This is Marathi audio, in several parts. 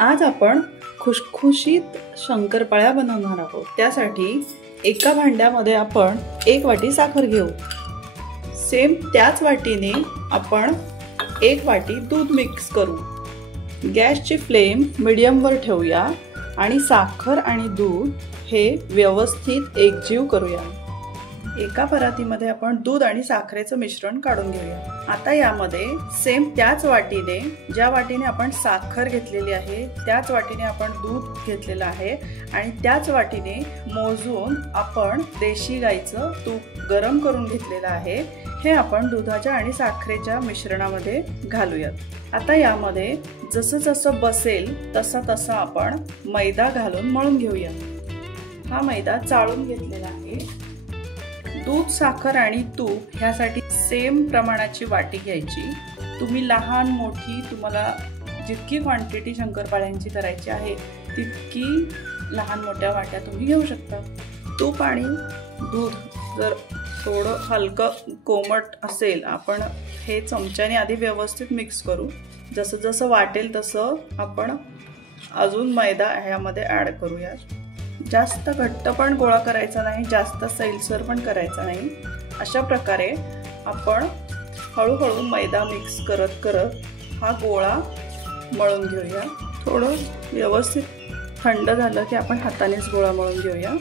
आज आपण खुसखुशीत शंकरपाळ्या बनवणार आहोत। त्यासाठी एका भांड्यामध्ये आपण 1 वाटी साखर घेऊ। सेम त्याच वाटीने आपण 1 वाटी दूध मिक्स करू। गॅसची फ्लेम मीडियम वर ठेवूया आणि साखर आणि दूध हे व्यवस्थित एकजीव करूया। एका परातीमध्ये आपण दूध आणि साखरेचं मिश्रण काढून घेऊया। आता यामध्ये सेम त्याच वाटीने, ज्या वाटीने आपण साखर घेतलेली आहे त्याच वाटीने आपण दूध घेतलेलं आहे आणि त्याच वाटीने मोजून आपण देशी गाईचं तूप गरम करून घेतलेलं आहे। हे आपण दुधाच्या आणि साखरेच्या मिश्रणामध्ये घालूयात। आता यामध्ये जसं जसं बसेल तसा तसा आपण मैदा घालून मळून घेऊया। हा मैदा चाळून घेतलेला आहे। दूध, साखर आणि तूप ह्यासाठी सेम प्रमाणाची वाटी घ्यायची। तुम्ही लहान मोठी, तुम्हाला जितकी क्वांटिटी शंकरपाळ्यांची करायची आहे तितकी लहान मोठ्या वाट्या तुम्ही घेऊ शकता। तूप आणि दूध जर थोडं हलकं कोमट असेल, आपण हे चमच्याने आधी व्यवस्थित मिक्स करू। जसं जसं वाटेल तसं आपण अजून मैदा ह्यामध्ये ॲड करूया। जास्त घट्ट पण गोळा करायचा नाही, जास्त सैलसर पण करायचा नाही। अशा प्रकारे आपण हळूहळू मैदा मिक्स करत करत हा गोळा मळून घेऊया। थोडं व्यवस्थित थंड झालं की आपण हातानेच गोळा मळून घेऊया।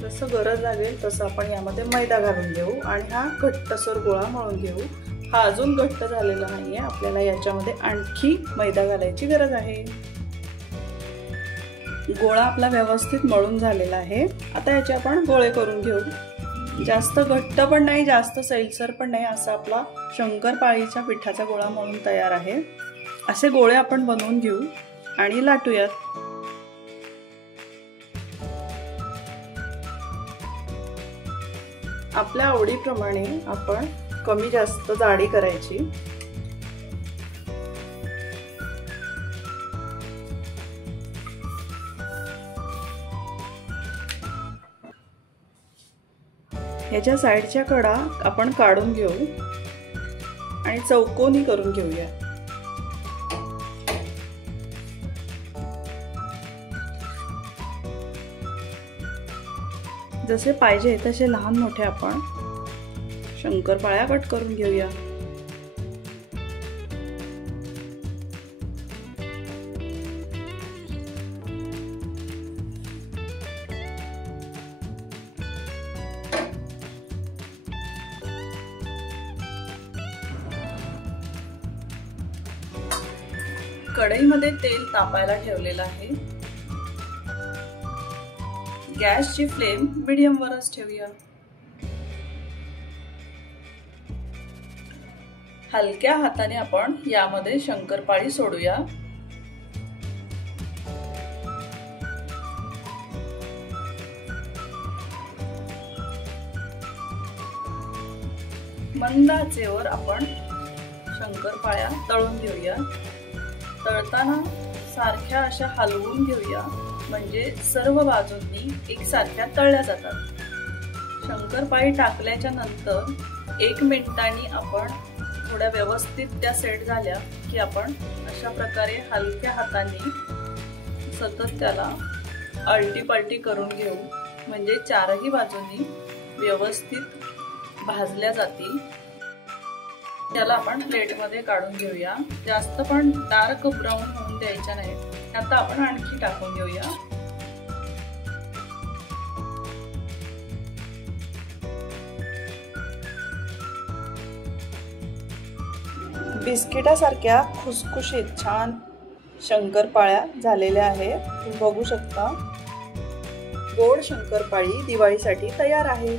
जसं गरज लागेल तसं आपण यामध्ये मैदा घालून घेऊ आणि हा घट्टसर गोळा मळून घेऊ। हा अजून घट्ट झालेला नाहीये, आपल्याला याच्यामध्ये आणखी मैदा घालायची गरज आहे। गोळा आपला व्यवस्थित मळून झालेला आहे। आता याचे आपण गोळे करून घेऊ। जास्त घट्ट पण नाही, जास्त सैलसर पण नाही, असा आपला शंकरपाळीच्या पिठाचा गोळा मळून तयार आहे। असे गोळे आपण बनवून घेऊ आणि लाटूयात। आपल्या आवडीप्रमाणे आपण कमी जास्त जाडी करायची। ह्याच्या साईडच्या कडा आपण काढून घेऊ आणि चौकोनी करून घेऊया। जसे पाहिजे तसे लहान मोठे आपण शंकरपाळ्या कट करून घेऊया। कढईमध्ये तेल तापायला ठेवलेलं आहे। गॅसची फ्लेम मीडियम वरच ठेवूया। हलक्या हाताने आपण यामध्ये शंकरपाळी सोडूया। मंद आचेवर आपण शंकरपाळ्या तळून घेऊया। तळताना सारख्या अशा हलवून घेऊया, म्हणजे सर्व बाजूंनी एकसारख्या तळल्या जातात। शंकरपाळी टाकल्याच्या नंतर 1 मिनिटांनी आपण थोड्या व्यवस्थित त्या सेट झाल्या की आपण अशा प्रकारे हलक्या हाताने सतत त्याला आलटी-पलटी करून घेऊ, म्हणजे चारही बाजूंनी व्यवस्थित भाजल्या जातील। त्याला आपण प्लेटमध्ये काढून घेऊया। जास्त पण डार्क ब्राऊन होऊन द्यायच्या नाही। आता आपण आणखी टाकून घेऊया। बिस्किटासारख्या खुसखुशीत छान शंकरपाळ्या झालेल्या आहेत, तुम्ही बघू शकता। गोड शंकरपाळी दिवाळीसाठी तयार आहे।